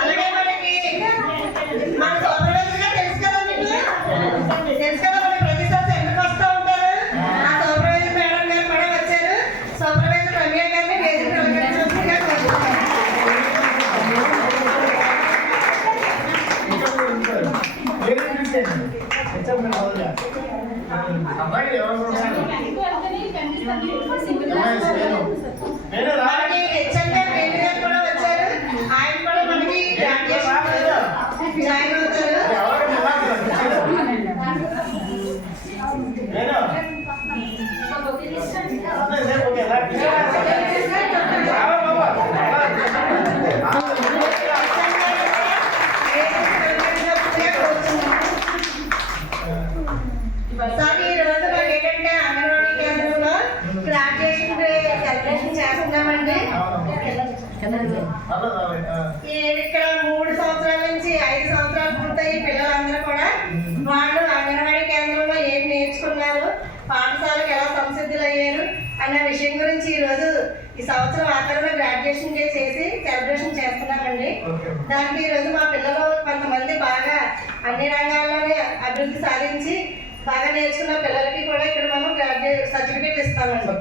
అలాగే మనకి మన సూపర్వైజర్గా తెలుసు కదా మీకు, తెలుసు కదా మనకి ప్రతిసారి ఎందుకు వస్తూ ఉంటారు. ఆ సూపర్వైజర్ మేడం గారు కూడా వచ్చారు. సూపర్వైజర్ రమ్య గారిని వేదిక అలంకరించాల్సిందిగా కోరుతున్నాను. మనకి హెచ్ఎంఏ పేరు గారు కూడా వచ్చారు. ఆయన కూడా మనకి గ్రాడ్యుయేషన్ జాయిన్ అవుతారు. సార్ ఈ రోజు మాకు ఏంటంటే అంగన్వాడీ కేంద్రంలో గ్రాడ్యుయేషన్ సెలబ్రేషన్ చేస్తున్నామండి. ఇక్కడ 3 సంవత్సరాల నుంచి 5 సంవత్సరాలు పూర్తయి పిల్లలందరూ కూడా వాళ్ళు అంగన్వాడీ కేంద్రంలో ఏం నేర్చుకున్నారు, పాఠశాలకు ఎలా సంసిద్ధులు అయ్యారు అన్న విషయం గురించి ఈరోజు ఈ సంవత్సరం ఆఖరిలో గ్రాడ్యుయేషన్ చేసి సెలబ్రేషన్ చేస్తున్నామండి. దానికి ఈరోజు మా పిల్లలు కొంతమంది బాగా అన్ని రంగాల్లోనే అభివృద్ధి సాధించి బాగా నేర్చుకున్న పిల్లలకి కూడా ఇక్కడ మనం గ్రాడ్యుయేట్ సర్టిఫికేట్ ఇస్తామండి.